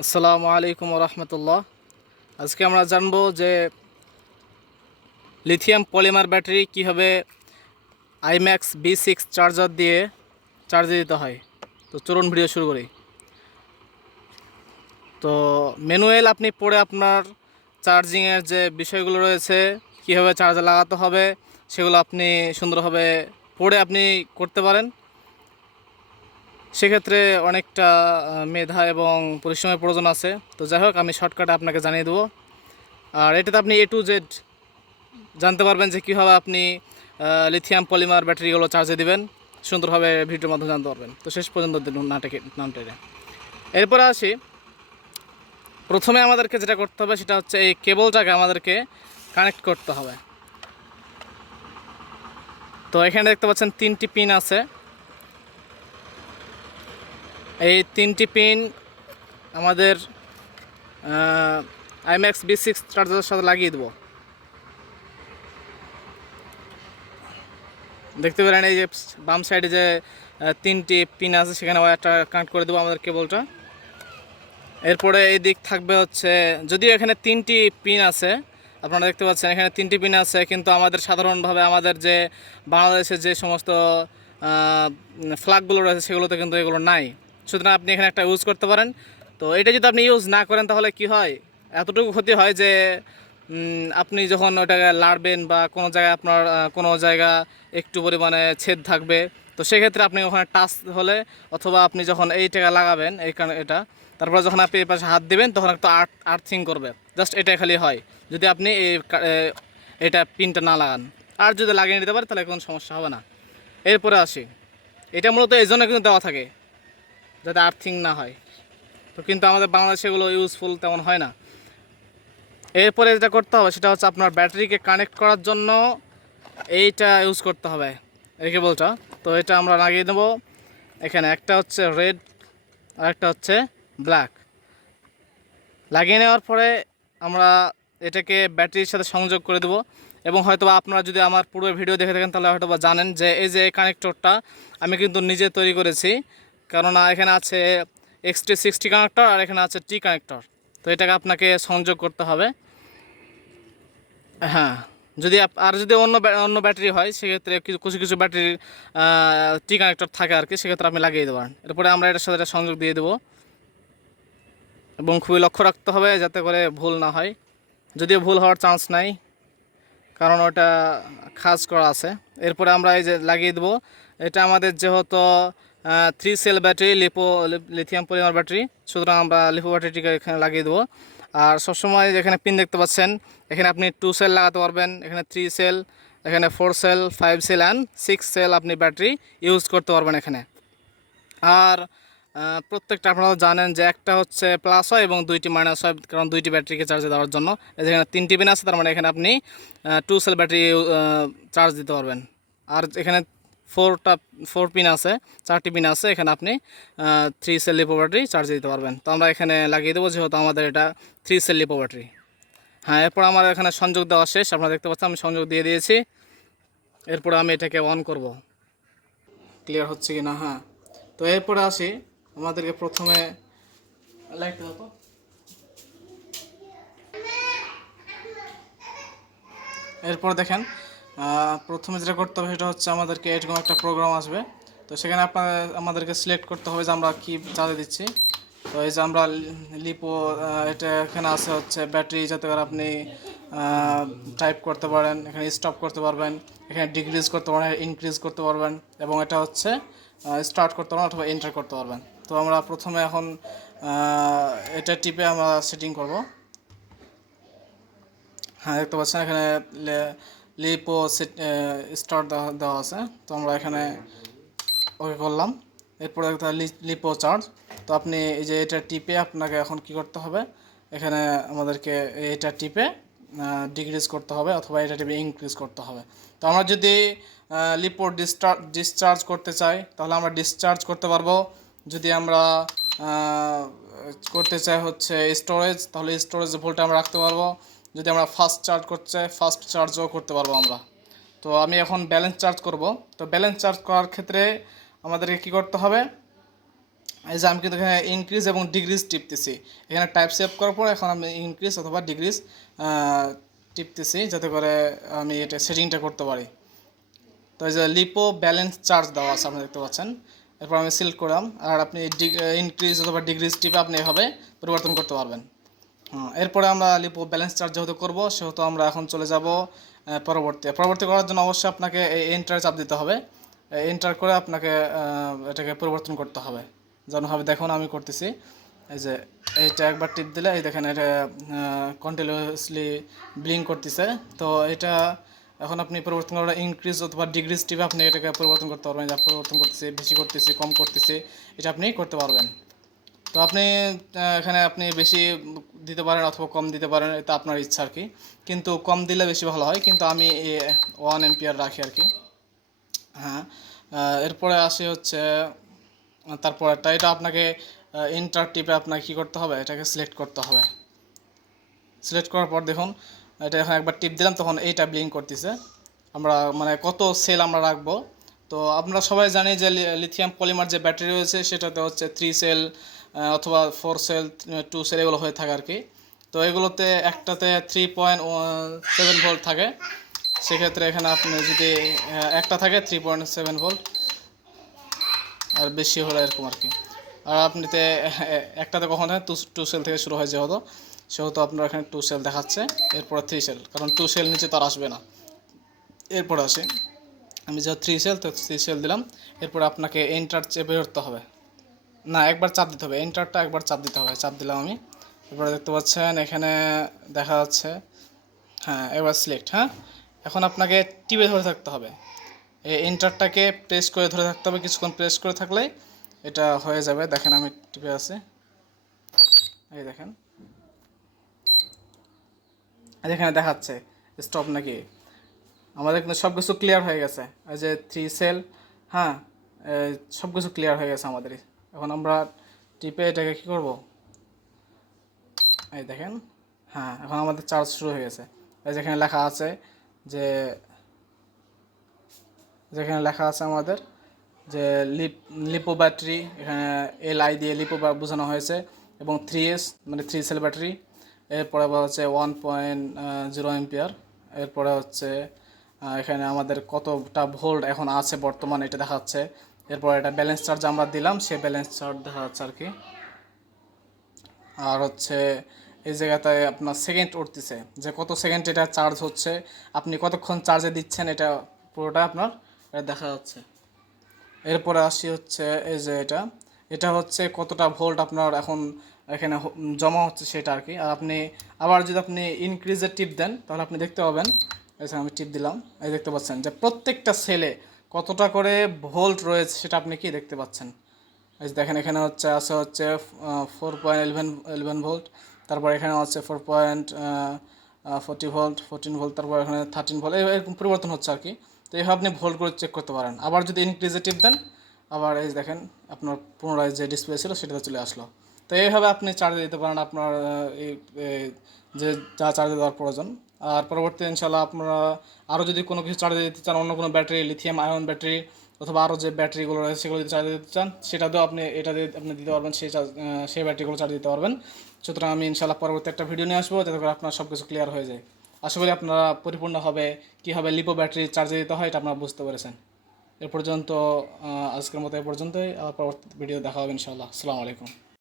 আসসালামু আলাইকুম রহমতুল্লাহ। আজকে আমরা জানবো যে লিথিয়াম পলিমার ব্যাটারি কীভাবে আইম্যাক্স B6 চার্জার দিয়ে চার্জে দিতে হয়। তো চলুন ভিডিও শুরু করি। তো ম্যানুয়াল আপনি পড়ে আপনার চার্জিংয়ের যে বিষয়গুলো রয়েছে, কীভাবে চার্জে লাগাতে হবে, সেগুলো আপনি সুন্দরভাবে পড়ে আপনি করতে পারেন। সেক্ষেত্রে অনেকটা মেধা এবং পরিশ্রমের প্রয়োজন আছে। তো যাই হোক, আমি শর্টকাটে আপনাকে জানিয়ে দেবো। আর এটাতে আপনি A to Z জানতে পারবেন যে কীভাবে আপনি লিথিয়াম পলিমার ব্যাটারিগুলো চার্জে দিবেন। সুন্দরভাবে ভিডিওর মাধ্যমে জানতে পারবেন। তো শেষ পর্যন্ত নামটা। এরপরে আসি, প্রথমে আমাদেরকে যেটা করতে হবে সেটা হচ্ছে এই কেবলটাকে আমাদেরকে কানেক্ট করতে হবে। তো এখানে দেখতে পাচ্ছেন 3টি পিন আছে। এই 3টি পিন আমাদের আইম্যাক্স B6 চার্জারের সাথে লাগিয়ে দেবো। দেখতে পেলেন এই যে বাম সাইডে যে 3টি পিন আছে, সেখানে ওয়্যারটা কানেক্ট করে দেবো আমাদের কেবলটা। এরপরে এই দিক থাকবে হচ্ছে, যদিও এখানে 3টি পিন আছে, আপনারা দেখতে পাচ্ছেন এখানে 3টি পিন আছে, কিন্তু আমাদের সাধারণভাবে আমাদের যে বাংলাদেশের যে সমস্ত ফ্ল্যাগগুলো রয়েছে সেগুলোতে কিন্তু এগুলো নাই। সুতরাং আপনি এখানে একটা ইউজ করতে পারেন। তো এটা যদি আপনি ইউজ না করেন তাহলে কি হয়, এতটুকু ক্ষতি হয় যে আপনি যখন ওটাকে লাড়বেন বা কোনো জায়গায় আপনার কোনো জায়গা একটু পরিমাণে ছেদ থাকবে, তো সেক্ষেত্রে আপনি ওখানে টাচ হলে অথবা আপনি যখন এই টাকা লাগাবেন এটা, তারপরে যখন আপনি এই পাশে হাত দিবেন তখন একটু আর্থিং করবে। জাস্ট এটাই খালি হয় যদি আপনি এটা পিনটা না লাগান। আর যদি লাগিয়ে নিতে পারে তাহলে কোনো সমস্যা হবে না। এরপরে আসি, এটা মূলত এই জন্য কিন্তু দেওয়া থাকে যাতে আর্থিং না হয়। তো কিন্তু আমাদের বাংলাদেশে এগুলো ইউজফুল তেমন হয় না। এরপরে যেটা করতে হবে সেটা হচ্ছে আপনার ব্যাটারিকে কানেক্ট করার জন্য এইটা ইউজ করতে হবে, এই কেবলটা। তো এটা আমরা লাগিয়ে দেব এখানে। একটা হচ্ছে রেড আর একটা হচ্ছে ব্ল্যাক। লাগিয়ে নেওয়ার পরে আমরা এটাকে ব্যাটারির সাথে সংযোগ করে দেব। এবং হয়তোবা আপনারা যদি আমার পুরো ভিডিও দেখে থাকেন তাহলে হয়তোবা জানেন যে এই যে কানেক্টরটা আমি কিন্তু নিজে তৈরি করেছি, কেননা এখানে আছে XT60 কানেক্টর আর এখানে আছে T কানেক্টর। তো এটাকে আপনাকে সংযোগ করতে হবে। হ্যাঁ, যদি যদি অন্য ব্যাটারি হয় সেক্ষেত্রে কিছু কিছু ব্যাটারির T কানেক্টর থাকে আর কি, সেক্ষেত্রে আপনি লাগিয়ে দেবেন। এরপরে আমরা এটার সাথে সংযোগ দিয়ে দেবো এবং খুবই লক্ষ্য রাখতে হবে যাতে করে ভুল না হয়। যদিও ভুল হওয়ার চান্স নাই, কারণ ওটা খাস করা আছে। এরপরে আমরা এই যে লাগিয়ে দেবো, এটা আমাদের যেহেতু 3 sell battery, lithium polymer battery, সুতরাং আমরা লিপো ব্যাটারিটিকে এখানে লাগিয়ে দেবো। আর সবসময় যেখানে পিন দেখতে পাচ্ছেন এখানে আপনি 2 সেল লাগাতে পারবেন, এখানে 3 সেল, এখানে 4 সেল, 5 সেল অ্যান্ড 6 সেল আপনি ব্যাটারি ইউজ করতে পারবেন এখানে। আর প্রত্যেকটা আপনারা জানেন যে একটা হচ্ছে প্লাস হয় এবং 2টি মাইনাস হয়, কারণ 2টি ব্যাটারিকে চার্জে দেওয়ার জন্য। এখানে 3টি পিন আছে, তার মানে এখানে আপনি 2 সেল ব্যাটারি চার্জ দিতে পারবেন। আর এখানে 4 পিন আছে, 4টি পিন আছে, এখানে আপনি 3 সেল লিপো ব্যাটারি চার্জ দিতে পারবেন। তো আমরা এখানে লাগিয়ে দেবো যেহেতু আমাদের এটা 3 সেল লিপো ব্যাটারি। হ্যাঁ, এরপর আমার এখানে সংযোগ দেওয়া শেষ, আপনারা দেখতে পাচ্ছেন আমি সংযোগ দিয়ে দিয়েছি। এরপর আমি এটাকে অন করব, ক্লিয়ার হচ্ছে কি না। হ্যাঁ, তো এরপরে আসি, আমাদেরকে প্রথমে লাইট দাও তো। এরপর দেখেন প্রথমে যেটা করতে হবে সেটা হচ্ছে আমাদেরকে এরকম একটা প্রোগ্রাম আসবে। তো সেখানে আমাদেরকে সিলেক্ট করতে হবে যে আমরা কী চার্জে দিচ্ছি। তো এই যে আমরা লিপো, এটা এখানে আছে হচ্ছে ব্যাটারি, যাতে করে আপনি টাইপ করতে পারেন, এখানে স্টপ করতে পারবেন, এখানে ডিক্রিজ করতে পারেন, ইনক্রিজ করতে পারবেন, এবং এটা হচ্ছে স্টার্ট করতে পারবেন অথবা এন্টার করতে পারবেন। তো আমরা প্রথমে এখন এটা টিপে আমরা সেটিং করব। হ্যাঁ, দেখতে পাচ্ছেন এখানে লিপো স্টার্ট দেওয়া আছে। তো আমরা এখানে ওকে করলাম। এরপরে লিপো চার্জ। তো আপনি এই যে এটা টিপে আপনাকে এখন কি করতে হবে, এখানে আমাদেরকে এটা টিপে ডিক্রিজ করতে হবে অথবা এটা টিপে ইনক্রিজ করতে হবে। তো আমরা যদি লিপো ডিসচার্জ করতে চাই তাহলে আমরা ডিসচার্জ করতে পারবো। যদি আমরা করতে চাই হচ্ছে স্টোরেজ, তাহলে স্টোরেজ ভোল্টে আমরা রাখতে পারবো। যদি আমরা ফাস্ট চার্জ করতে চাই ফাস্ট চার্জও করতে পারবো আমরা। তো আমি এখন ব্যালেন্স চার্জ করব। তো ব্যালেন্স চার্জ করার ক্ষেত্রে আমাদেরকে কি করতে হবে, এই যে আমি কিন্তু এখানে ইনক্রিজ এবং ডিক্রিজ টিপতেছি, এখানে টাইপ সেভ করার পর এখন আমি ইনক্রিজ অথবা ডিক্রিজ টিপতেছি যাতে করে আমি এটা সেটিংটা করতে পারি। তো এই যে লিপো ব্যালেন্স চার্জ দেওয়া আছে আপনি দেখতে পাচ্ছেন, এরপর আমি সিলেক্ট করলাম। আর আপনি ইনক্রিজ অথবা ডিক্রিজ টিপে আপনি এভাবে পরিবর্তন করতে পারবেন। এরপরে আমরা লিপো ব্যালেন্স চার্জ যেহেতু করবো সেহেতু আমরা এখন চলে যাব পরবর্তী করার জন্য অবশ্যই আপনাকে এই এন্টার চাপ দিতে হবে। এন্টার করে আপনাকে এটাকে পরিবর্তন করতে হবে। যেমনভাবে দেখুন আমি করতেছি, এই যে এইটা একবার টিপ দিলে এই দেখেন এটা কন্টিনিউয়াসলি ব্লিঙ্ক করতেছে। তো এটা এখন আপনি পরিবর্তন করা ইনক্রিজ অথবা ডিক্রিজ টিপে আপনি এটাকে পরিবর্তন করতে পারবেন, যা পরিবর্তন করতেছি, বেশি করতেছি, কম করতেছি, এটা আপনি করতে পারবেন। তো আপনি এখানে আপনি বেশি দিতে পারেন অথবা কম দিতে পারেন, এটা আপনার ইচ্ছা আর কি, কিন্তু কম দিলে বেশি ভালো হয়, কিন্তু আমি 1 এম্পিয়ার রাখি আর কি। হ্যাঁ, এরপরে আসি হচ্ছে তারপরটা, এটা আপনাকে এন্টার টিপে আপনাকে কী করতে হবে, এটাকে সিলেক্ট করতে হবে। সিলেক্ট করার পর দেখুন এটা এখন একবার টিপ দিলাম তখন এইটা ব্লিঙ্ক করতেছে, আমরা মানে কত সেল আমরা রাখবো। তো আমরা সবাই জানি যে লিথিয়াম পলিমার যে ব্যাটারি রয়েছে সেটাতে হচ্ছে 3 সেল অথবা 4 সেল 2 সেল এগুলো হয়ে থাকে আর কি। তো এগুলোতে একটাতে 3.7 ভোল্ট থাকে, সেক্ষেত্রে এখানে আপনি যদি একটা থাকে 3.7 ভোল্ট আর বেশি হলে এরকম আর কি। আর আপনিতে একটাতে কখন হয় 2 সেল থেকে শুরু হয় যেহেতু, সেহেতু আপনার এখানে 2 সেল দেখাচ্ছে, এরপরে 3 সেল, কারণ 2 সেল নিচে তো আর আসবে না। এরপর আসে আমি যা 3 সেল, তো 3 সেল দিলাম। এরপর আপনাকে এন্টার চেপে ধরতে হবে, না একবার চাপ দিতে হবে, এন্টারটা একবার চাপ দিতে হবে। চাপ দিলাম আমি, এরপরে দেখতে পাচ্ছেন এখানে দেখা যাচ্ছে, হ্যাঁ এবার সিলেক্ট। হ্যাঁ, এখন আপনাকে টিপে ধরে থাকতে হবে, এই এন্টারটাকে প্রেস করে ধরে থাকতে হবে, কিছুক্ষণ প্রেস করে থাকলে এটা হয়ে যাবে। দেখেন আমি টিপে আছে, এই দেখেন এখানে দেখাচ্ছে স্টপ নাকি। আমাদের কিন্তু সব কিছু ক্লিয়ার হয়ে গেছে, এই যে 3 সেল, হ্যাঁ সব কিছু ক্লিয়ার হয়ে গেছে আমাদের। এখন আমরা টিপে এটাকে কী করব, এই দেখেন, হ্যাঁ এখন আমাদের চার্জ শুরু হয়ে গেছে। এই যেখানে লেখা আছে যে, যেখানে লেখা আছে আমাদের যে লিপো ব্যাটারি, এখানে LI দিয়ে লিপো বোঝানো হয়েছে, এবং 3S মানে 3 সেল ব্যাটারি। এরপরে হচ্ছে 1.0 এম্পিয়ার। এরপরে হচ্ছে এখানে আমাদের কতটা ভোল্ট এখন আছে বর্তমানে এটা দেখাচ্ছে। এরপর এটা ব্যালেন্স চার্জ আমরা দিলাম, সে ব্যালেন্স চার্জ দেখা যাচ্ছে আর কি। আর হচ্ছে এই জায়গাতে আপনার সেকেন্ড উঠতেছে যে কত সেকেন্ড এটা চার্জ হচ্ছে, আপনি কতক্ষণ চার্জে দিচ্ছেন, এটা পুরোটা আপনার দেখা যাচ্ছে। এরপরে আসি হচ্ছে এই যে এটা হচ্ছে কতটা ভোল্ট আপনার এখন এখানে জমা হচ্ছে সেটা আর কি। আর আপনি আবার যদি আপনি ইনক্রিজের টিপ দেন তাহলে আপনি দেখতে পাবেন, এই যে আমি টিপ দিলাম, এই দেখতে পাচ্ছেন যে প্রত্যেকটা সেলে কতটা করে ভোল্ট রয়েছে সেটা আপনি কি দেখতে পাচ্ছেন। এই যে দেখেন এখানে হচ্ছে 4.11 ভোল্ট, তারপর এখানে হচ্ছে 4.40 ভোল্ট, 14 ভোল্ট, তারপর এখানে 13 ভোল্ট, এরকম পরিবর্তন হচ্ছে আর কি। তো এইভাবে আপনি ভোল্টগুলো চেক করতে পারেন। আবার যদি ইনক্রিজে টিপ দেন, আবার এই দেখেন আপনার পুনরায় যে ডিসপ্লে ছিল সেটাতে চলে আসলো। তো এইভাবে আপনি চার্জে দিতে পারেন আপনার যে যা চার্জে দেওয়ার প্রয়োজন। আর পরবর্তী ইনশাল্লাহ আপনারা আরও যদি কোনো কিছু চার্জে দিতে চান, অন্য কোনো ব্যাটারি, লিথিয়াম আয়ন ব্যাটারি অথবা আরও যে ব্যাটারিগুলো রয়েছে সেগুলো যদি চার্জে দিতে চান, সেটাতেও আপনি এটা দিয়ে আপনি দিতে পারবেন, সেই ব্যাটারিগুলো চার্জ দিতে পারবেন। সুতরাং আমি ইনশাল্লাহ পরবর্তী একটা ভিডিও নিয়ে আসবো যাতে করে আপনার সব কিছু ক্লিয়ার হয়ে যায়। আশা করি আপনারা পরিপূর্ণভাবে কীভাবে লিপো ব্যাটারি চার্জে দিতে হয় এটা আপনারা বুঝতে পেরেছেন। এ পর্যন্ত আজকের মতো এ পর্যন্তই, পরবর্তী ভিডিও দেখা হবে ইনশাআল্লাহ। আসসালামু আলাইকুম।